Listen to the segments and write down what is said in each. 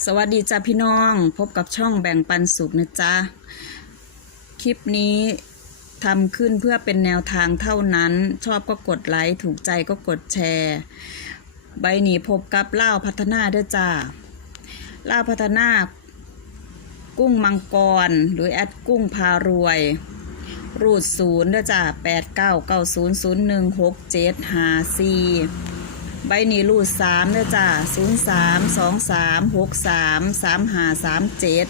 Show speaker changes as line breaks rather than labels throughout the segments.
สวัสดีจ้าพี่น้อง พบกับช่องแบ่งปันสุขนะจ๊ะ คลิปนี้ทำขึ้นเพื่อเป็นแนวทางเท่านั้น ชอบก็กดไลค์ถูกใจก็กดแชร์ ใบหนีพบกับเล่าพัฒนาเด้อจ้าเล่าพัฒนา กุ้งมังกร หรือแอดกุ้งพารวย รูดศูนย์เด้อจ้าแปดเก้าเก้าศูนย์ศูนย์หนึ่งหกเจ็ดห้าสี่ ใบนี้รูดสามเด้อจ้าศูนย์สามสองสามหกสามสามห้าสามเจ็ด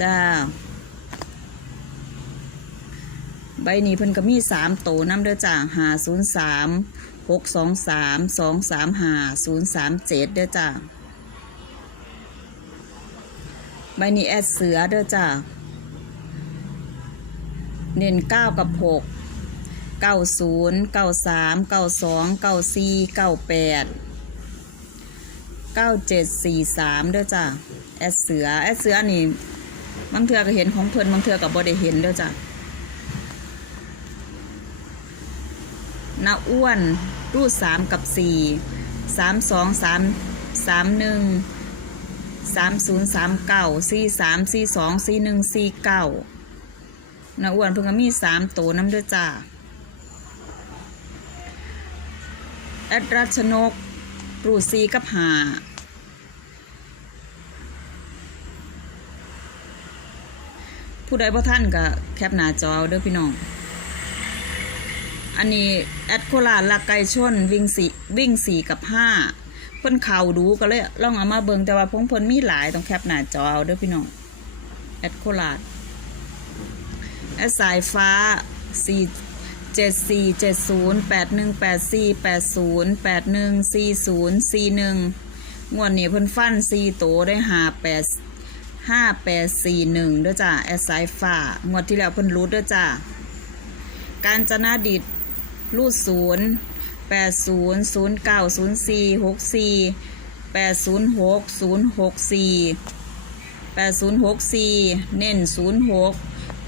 จ้า ใบนี้เพิ่นก็มีสามโตน้ำเด้อจ้าหาศูนย์สามหกสองสามสองสามหาศูนย์สามเจ็ดเด้อจ้าใบนี้แอดเสือเด้อจ้าเน้นเก้ากับหก เก้าศูนย์เก้าสามเก้าสองเก้าสี่เก้าแปดเก้าเจ็ดสี่สามเด้อจ้ะแอดเสือแอดเสือนี่บางเทือก็เห็นของเพิ่นบางเทือก็บ่ได้เห็นเด้อจ้ะนาอ้วนรูดสามกับสี่สามสองสามสามหนึ่งสามศูนย์สามเก้าสี่สามสี่สองสี่หนึ่งสี่เก้านาอ้วนเพิ่งก็มีสามโตน้ำเด้อจ้า แอดรัชนก รูซีกับหาผู้ใดบ่ท่านก็แคปหน้าจอเด้อพี่น้อง อันนี้แอดโคราลักไก่ชนวิ่งสีวิ่งสี่กับห้าเพิ่นเข่าดูก็เลยลองเอามาเบิงแต่ว่าพงเพิ่นมีหลายต้องแคปหน้าจอเด้อพี่น้องแอดโคราชแอดสายฟ้าสี่ เจ็ดสี่เจ็ดศูนย์แปดหนึ่งแปดสี่แปดศูนย์แปดหนึ่งสี่ศูนย์สี่หนึ่งงวดนี้เพิ่นฟันสี่โตได้ห้าแปดห้าแปดสี่หนึ่งเด้อจ้าแอดสายฟ้างวดที่แล้วเพิ่นรูดเด้อจ้าการจนาดิตรูดศูนย์แปดศูนย์ศูนย์เก้าศูนย์สี่หกสี่แปดศูนย์หกศูนย์หกสี่แปดศูนย์หกสี่เน้นศูนย์หก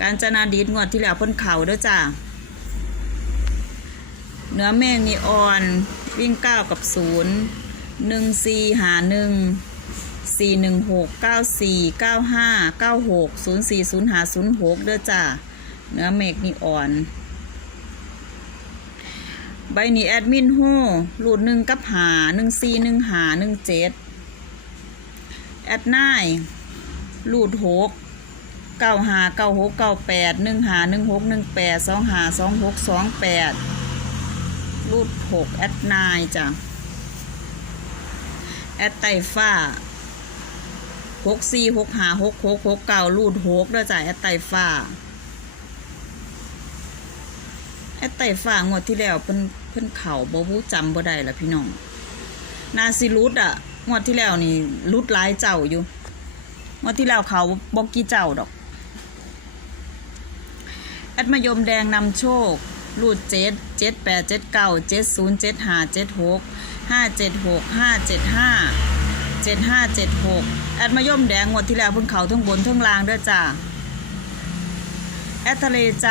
การจนาดิตงวดที่แล้วเพิ่นเข่าเด้อจ้า เนื้อเมฆนีออน วิ่งเก้ากับศูนย์หนึ่งสี่หาหนึ่งสี่หนึ่งหกเก้าสี่เก้าห้าเก้าหกศูนย์สี่ศูนย์หาศูนย์หกเด้อจ้าเนื้อเมฆนีออน ใบนี้แอดมินโฮรูดหนึ่งกับหาหนึ่งสี่หนึ่งหาหนึ่งเจ็ดแอดนายรูดหกเก้าหาเก้าหกเก้าแปดหนึ่งหาหนึ่งหกหนึ่งแปดสองหาสองหกสองแปด รูดหกแอดนายจ้ะ แอดไตฟ้าหกสี่หกหาหกหกหกเก้ารูดหกด้วยจ้ะแอดไตฟ้า แอดไตฟ้างวดที่แล้วเพิ่นเพิ่นเข่าบ่บูจำบ่ได้ละพี่น้อง นาซิรุดอะงวดที่แล้วนี่รุดหลายเจ้าอยู่งวดที่แล้วเขาบอกกี่เจ้าดอก แอดมายมแดงนำโชค รูดเจ็ดเจ็ดแปดเจ็ดเก้าเจ็ดศูนย์เจ็ดห้าเจ็ดหกห้าเจ็ดหกห้าเจ็ดห้าเจ็ดห้าเจ็ดหกแอดมายมแดงงวดที่แล้วเพิ่งเขาทั้งบนทั้งล่างด้วยจ้าแอดทะเลใจ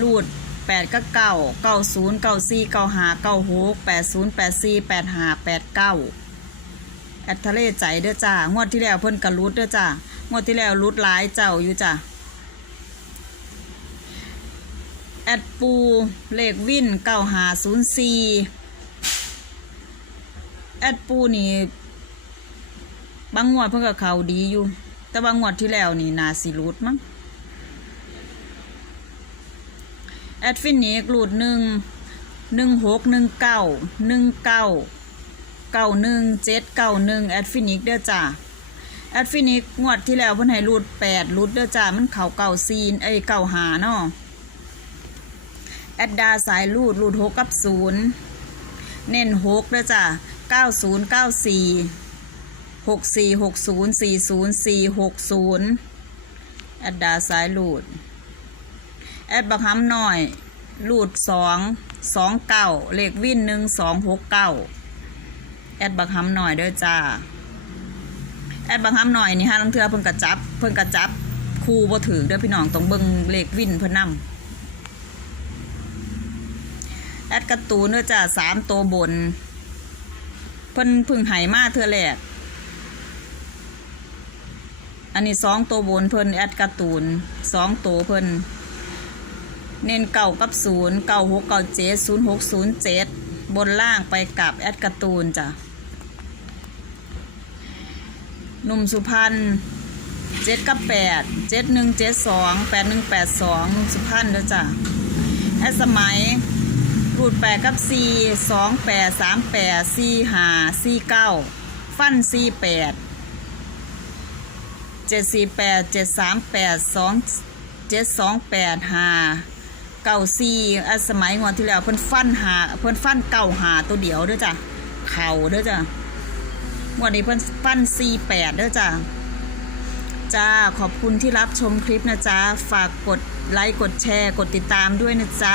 รูดแปดก็เก้าเก้าศูนย์เก้าสี่เก้าหาเก้าหกแปดศูนย์แปดสี่แปดหาแปดเก้าแอดทะเลใจเด้อจ้างวดที่แล้วเพิ่นกระรูดเด้อจ้างวดที่แล้วรูดหลายเจ้าอยู่จ้า แอ ดปูเลขวินเก้าหาศูนย์สี่แอดปูนี่บางงวดเพิ่งกับเขาดีอยู่ แต่บางงวดที่แล้วนี่นาสิรูดมั้งแอดฟินนี่รูดหนึ่งหนึ่งหกหนึ่งเก้าหนึ่งเก้าเก้าหนึ่งเจ็ดเก้าหนึ่งแอดฟินิกเด้อจ้าแอดฟินิกงวดที่แล้วเพิ่นให้รูดแปดรูดเด้อจ้ามันเข่าเก่าซีนไอเก่าหาเนาะ อดดาสายรูดรูดหกกับศูนย์เน้นหกเลยจ้ะเก้าศูนย์เก้าสี่หกสี่หกศูนย์สี่ศูนย์สี่หกศูนย์แอดดาสายรูด แอดบักฮัมหน่อยรูดสองสองเก้าเลขวินหนึ่งสองหกเก้าแอดบักฮัมหน่อยเด้อจ้าแอดบักฮัมหน่อยนี่ฮะลังเทือเพิ่นกระจับ เพิ่นกระจับคู่บ่ถือเด้อพี่น้องต้องเบิ่งเลขวินเพิ่นนำ แอดกร์ตูนเนื้อจ้าสามตัวบน เพิ่นพึ่งไหมาเธอแรกอันนี้สองตัวบนเพิ่นแอดกร์ตูนสองตัวเพิ่นเน้นเก่ากับศูนย์เก่าหกเก่าเจ็ดศูนย์หกศูนย์เจ็ดบนล่างไปกับแอดกร์ตูนจ้ะหนุ่มสุพรรณเจ็ดกับแปดเจ็ดหนึ่งเจ็ดสองแปดหนึ่งแปดสองหนุ่มสุพรรณเด้อจ้ะแอดสมัย รูดแปดกับสี่สองแปดสามแปดสี่ห้าสี่เก้าฟันสี่แปดเจ็ดสี่แปดเจ็ดสามแปดสองเจ็ดสองแปดห้าเก้าสี่อันสมัยงวดที่แล้วเพิ่นฟันหาเพิ่นฟันเก้าหาตัวเดียวเด้อจ้ะเข่าเด้อจ้ะงวันนี้เพิ่นฟันสี่แปดเด้อจ้ะจ้าขอบคุณที่รับชมคลิปนะจ๊ะ ฝากกดไลค์กดแชร์ กดติดตามด้วยนะจ๊ะ